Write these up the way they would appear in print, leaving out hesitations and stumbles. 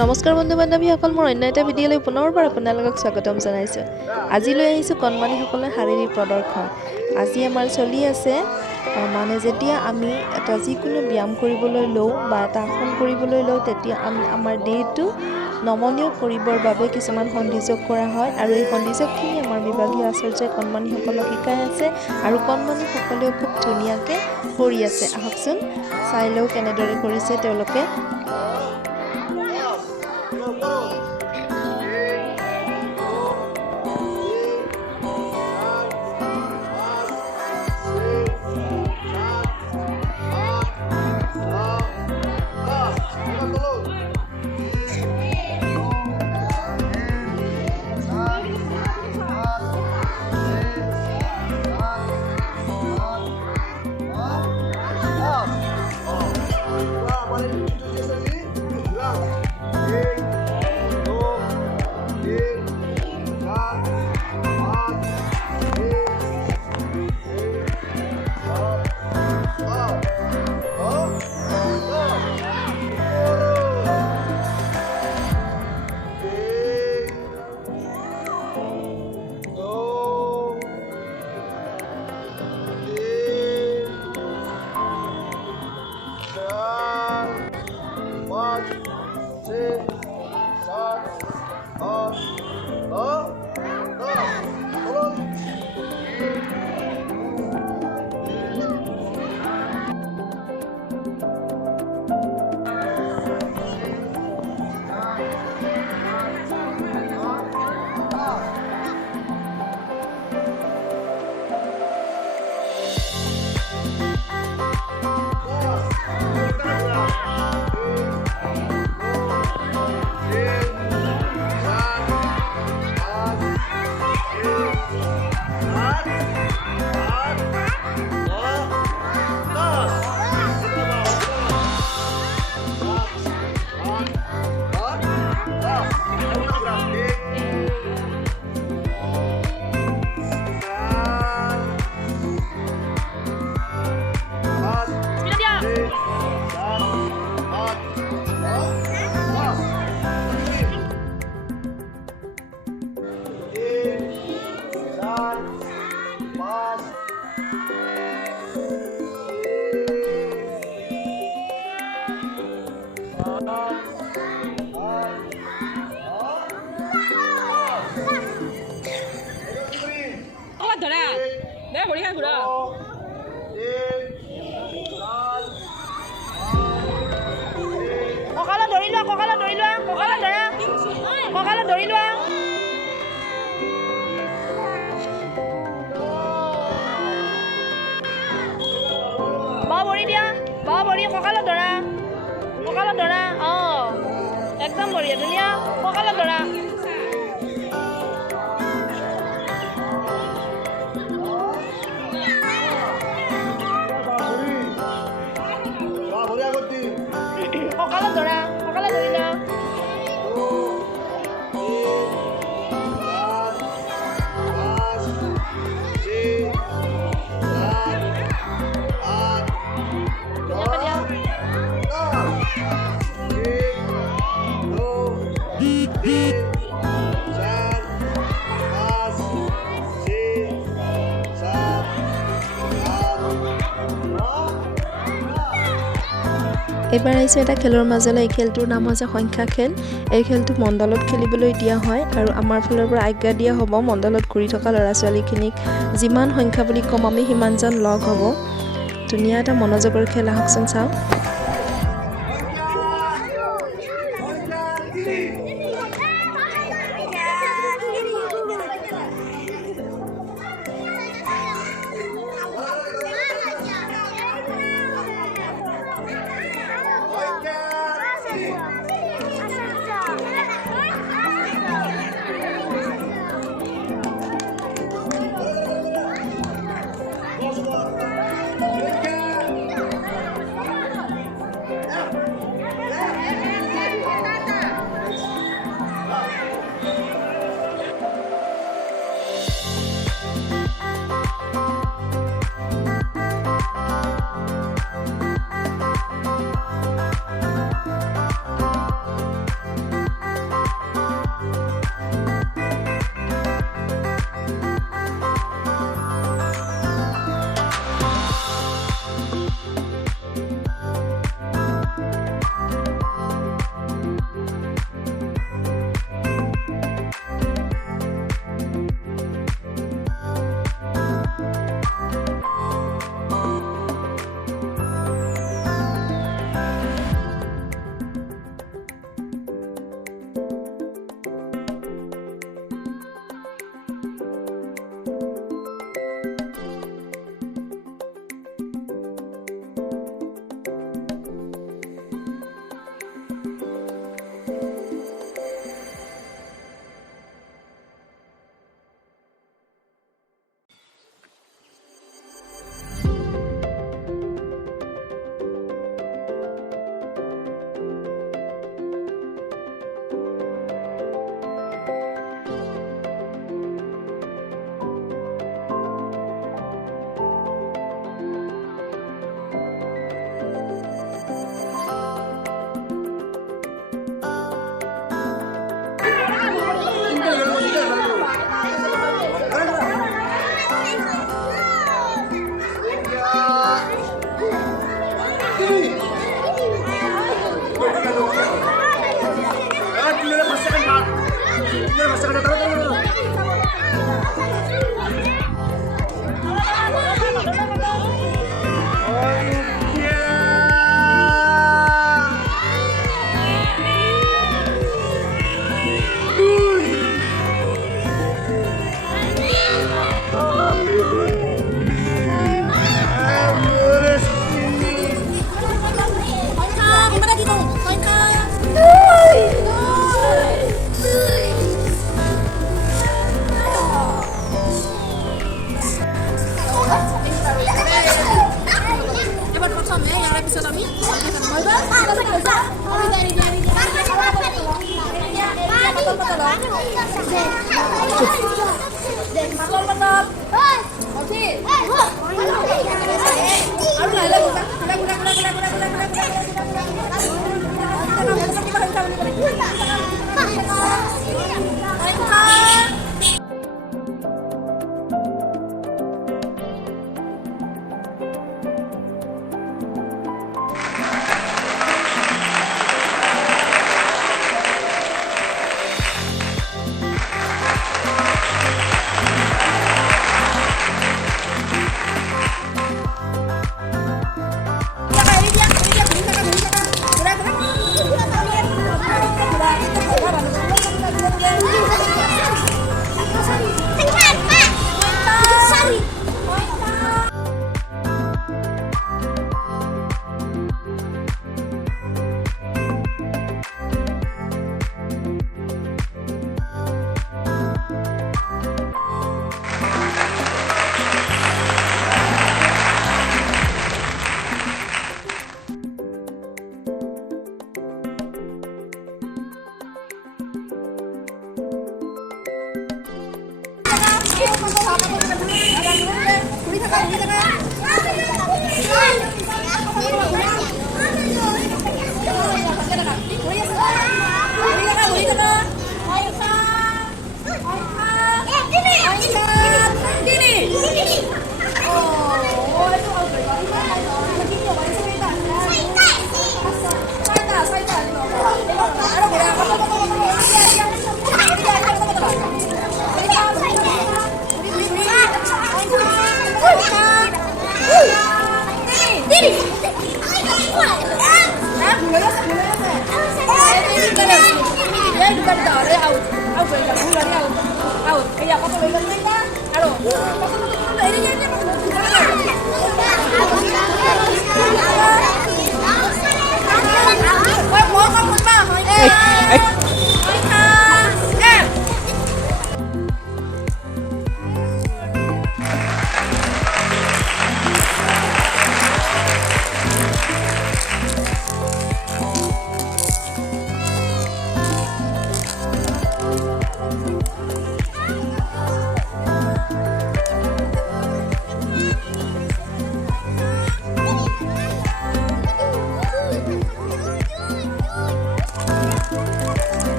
নমস্কাৰ বন্ধু বান্ধৱীসকল, মোৰ অন্য এটা ভিডিঅ'লৈ পুনৰবাৰ আপোনালোকক স্বাগতম জনাইছোঁ। আজি লৈ আহিছোঁ কণমানিসকলৰ শাৰীৰিক প্ৰদৰ্শন। আজি আমাৰ চলি আছে মানে যেতিয়া আমি এটা যিকোনো ব্যায়াম কৰিবলৈ লওঁ বা এটা আসন কৰিবলৈ লওঁ, তেতিয়া আমি আমাৰ দেহটো নমনীয় কৰিবৰ বাবে কিছুমান সন্ধিযোগ কৰা হয় আৰু এই সন্ধিযোগখিনি আমাৰ বিভাগীয় আচাৰ্যই কণমানিসকলক শিকাই আছে আৰু কণমানিসকলেও খুব ধুনীয়াকৈ কৰি আছে। আহকচোন চাই লওঁ কেনেদৰে কৰিছে তেওঁলোকে। একদম বঢ়িয়া, ধুনীয়া কঁকালত ধৰা। কঁকালত ধৰা, কঁকালত ধৰি লোৱা। এইবাৰ আহিছোঁ এটা খেলৰ মাজলৈ। এই খেলটোৰ নাম হৈছে সংখ্যা খেল। এই খেলটো মণ্ডলত খেলিবলৈ দিয়া হয় আৰু আমাৰ ফালৰ পৰা আজ্ঞা দিয়া হ'ব মণ্ডলত ঘূৰি থকা ল'ৰা ছোৱালীখিনিক যিমান সংখ্যা বুলি ক'ম আমি সিমানজন লগ হ'ব। ধুনীয়া এটা মনোযোগৰ খেল, আহকচোন চাওঁ।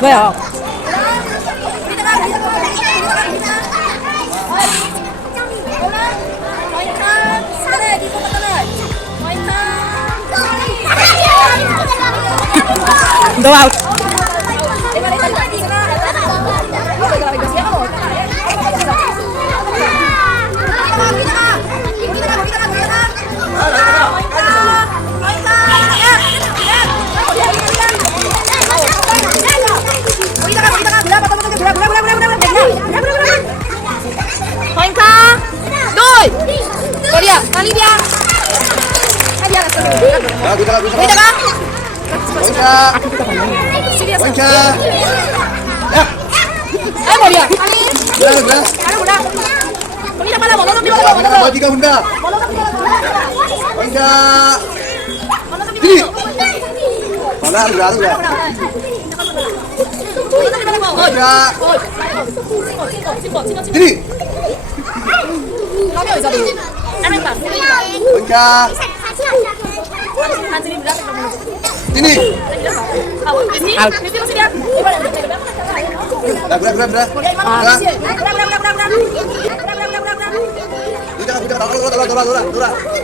왜요? 너 아웃. Tiga bunda. Bangka. Sini. Mana udah. Bangka. Sini. Bangka. Sini. Out. Dora.